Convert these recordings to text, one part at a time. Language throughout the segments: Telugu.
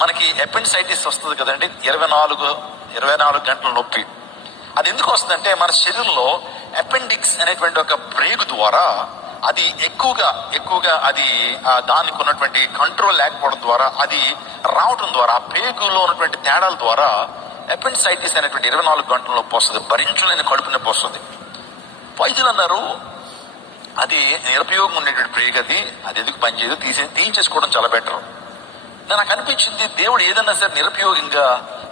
మనకి అపెండిసైటిస్ వస్తుంది కదండి, 24 గంటల నొప్పి. అది ఎందుకు వస్తుందంటే మన శరీరంలో అపెండిక్స్ అనేటువంటి ఒక ప్రేగు ద్వారా అది ఎక్కువగా అది దానికి ఉన్నటువంటి కంట్రోల్ లేకపోవడం ద్వారా అది రావటం ద్వారా ఆ ప్రేగులో ఉన్నటువంటి తేడాల ద్వారా అపెండిసైటిస్ అనేటువంటి 24 గంటల నొప్పి వస్తుంది, భరించలేని కడుపు నొప్పి వస్తుంది. వైద్యులు అన్నారు అది నిరుపయోగం ఉండేటువంటి ప్రేగు, అది ఎందుకు పనిచేయదు, తీయించేసుకోవడం చాలా బెటర్. నాకు అనిపించింది దేవుడు ఏదన్నా సరే నిరుపయోగంగా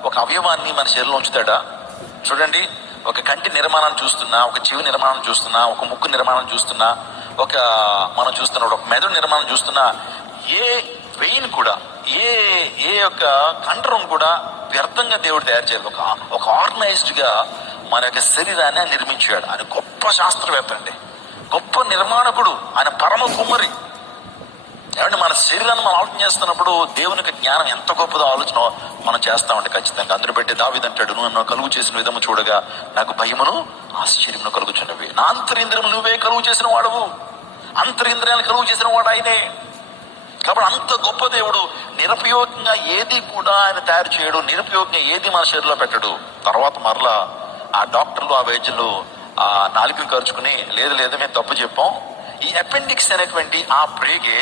ఒక అవయవాన్ని మన శరీరంలో ఉంచుతాడా? చూడండి, ఒక కంటి నిర్మాణాన్ని చూస్తున్నా, ఒక చెవి నిర్మాణం చూస్తున్నా, ఒక ముక్కు నిర్మాణం చూస్తున్నా, మనం చూస్తున్నా ఒక మెదడు నిర్మాణం చూస్తున్నా, ఏ వెయిన్ కూడా ఏ యొక్క కండరం కూడా వ్యర్థంగా దేవుడు తయారు చేయాలి. ఒక ఆర్గనైజ్డ్ గా మన యొక్క శరీరాన్ని నిర్మించాడు. ఆయన గొప్ప శాస్త్రవేత్త అండి, గొప్ప నిర్మాణకుడు, ఆయన పరమ కుమ్మరి. ఏమంటే మన శరీరాన్ని మనం ఆలోచన చేస్తున్నప్పుడు దేవునికి జ్ఞానం ఎంత గొప్పదో ఆలోచన మనం చేస్తామంటే ఖచ్చితంగా. అందులో పెట్టి దావీదు అంటాడు, నువ్వు నన్ను కలుగు చేసిన విధము చూడగా నాకు భయమును ఆశ్చర్యమును కలుగుచున్నవి. నా అంతరింద్రియము నువ్వే కలుగు చేసిన వాడవు, అంతరింద్రియాలను కలుగు చేసిన వాడు ఆయనే. కాబట్టి అంత గొప్ప దేవుడు నిరుపయోగంగా ఏది కూడా ఆయన తయారు చేయడు, నిరుపయోగంగా ఏది మన శరీరంలో పెట్టడు. తర్వాత మరలా ఆ డాక్టర్లు ఆ వైద్యులు ఆ నాలుకను ఖర్చుకుని లేదు మేము తప్పు చెప్పాం, ఈ అపెండిక్స్ అనేటువంటి ఆ ప్రేగే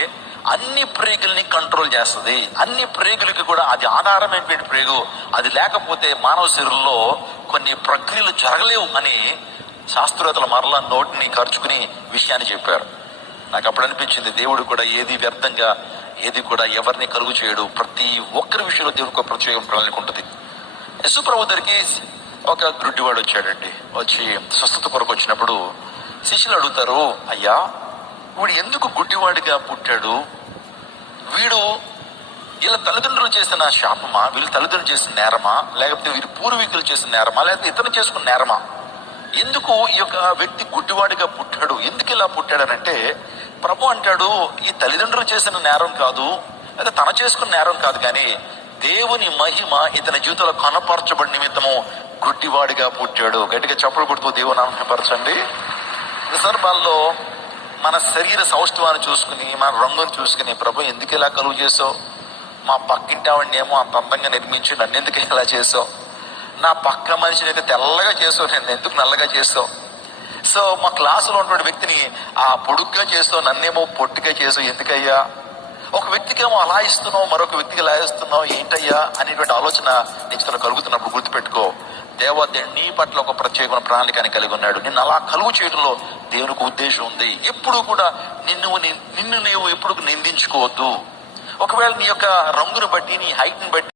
అన్ని ప్రేగుల్ని కంట్రోల్ చేస్తుంది, అన్ని ప్రేగులకి కూడా అది ఆధారమైనటువంటి ప్రేగు, అది లేకపోతే మానవ శరీరంలో కొన్ని ప్రక్రియలు జరగలేవు అని శాస్త్రవేత్తలు మరలా నోటిని ఖర్చుకుని విషయాన్ని చెప్పారు. నాకు అప్పుడు అనిపించింది దేవుడు కూడా ఏది వ్యర్థంగా ఏది కూడా ఎవరిని కలుగు చేయడు, ప్రతి ఒక్కరి విషయంలో దేవుడికి ఒక ప్రత్యేక ప్రణాళిక ఉంటుంది. యేసు ప్రభు దగ్గరికి ఒక గుడ్డివాడు వచ్చాడండి. వచ్చి స్వస్థత కొరకు వచ్చినప్పుడు శిష్యులు అడుగుతారు, అయ్యా వీడు ఎందుకు గుడ్డివాడిగా పుట్టాడు, వీడు వీళ్ళ తల్లిదండ్రులు చేసిన శాపమా, వీళ్ళ తల్లిదండ్రులు చేసిన నేరమా, లేకపోతే వీరి పూర్వీకులు చేసిన నేరమా, లేకపోతే ఇతను చేసుకున్న నేరమా, ఎందుకు ఈ యొక్క వ్యక్తి గుడ్డివాడిగా పుట్టాడు, ఎందుకు ఇలా పుట్టాడనంటే ప్రభు అంటాడు ఈ తల్లిదండ్రులు చేసిన నేరం కాదు, లేదా తన చేసుకున్న నేరం కాదు, కానీ దేవుని మహిమ ఇతని జీవితంలో కనపరచబడి నిమిత్తము గుడ్డివాడిగా పుట్టాడు. గట్టిగా చప్పలు కొడుతూ దేవుని నామపరచండి. సందర్భాల్లో మన శరీర సౌష్ఠవాన్ని చూసుకుని మన రంగును చూసుకుని ప్రభు ఎందుకు ఇలా కలుగు చేసావు, మా పక్కింటి ఆవిడని ఏమో అంత అందంగా నిర్మించి నన్ను ఎందుకు ఇలా చేసావు, నా పక్క మనిషిని అయితే తెల్లగా చేసావు, నన్ను ఎందుకు నల్లగా చేసావు, సో మా క్లాసులో ఉన్నటువంటి వ్యక్తిని ఆ పొడుగ్గా చేస్తావు, నన్నేమో పొట్టిగా చేసావు, ఎందుకయ్యా, ఒక వ్యక్తికి ఏమో అలా ఇస్తున్నావు, మరొక వ్యక్తికి ఇలా ఇస్తున్నావు, ఏంటయ్యా అనేటువంటి ఆలోచన నీకు కలుగుతున్నప్పుడు గుర్తుపెట్టుకో, దేవదేవుడు నీ పట్ల ఒక ప్రత్యేకమైన ప్రణాళికని కలిగి ఉన్నాడు. నిన్ను అలా కలుగు చేయడంలో దేవునికి ఉద్దేశం ఉంది. ఎప్పుడు కూడా నిన్ను నీవు ఎప్పుడు నిందించుకోవద్దు. ఒకవేళ నీ యొక్క రంగును బట్టి, నీ హైట్ని బట్టి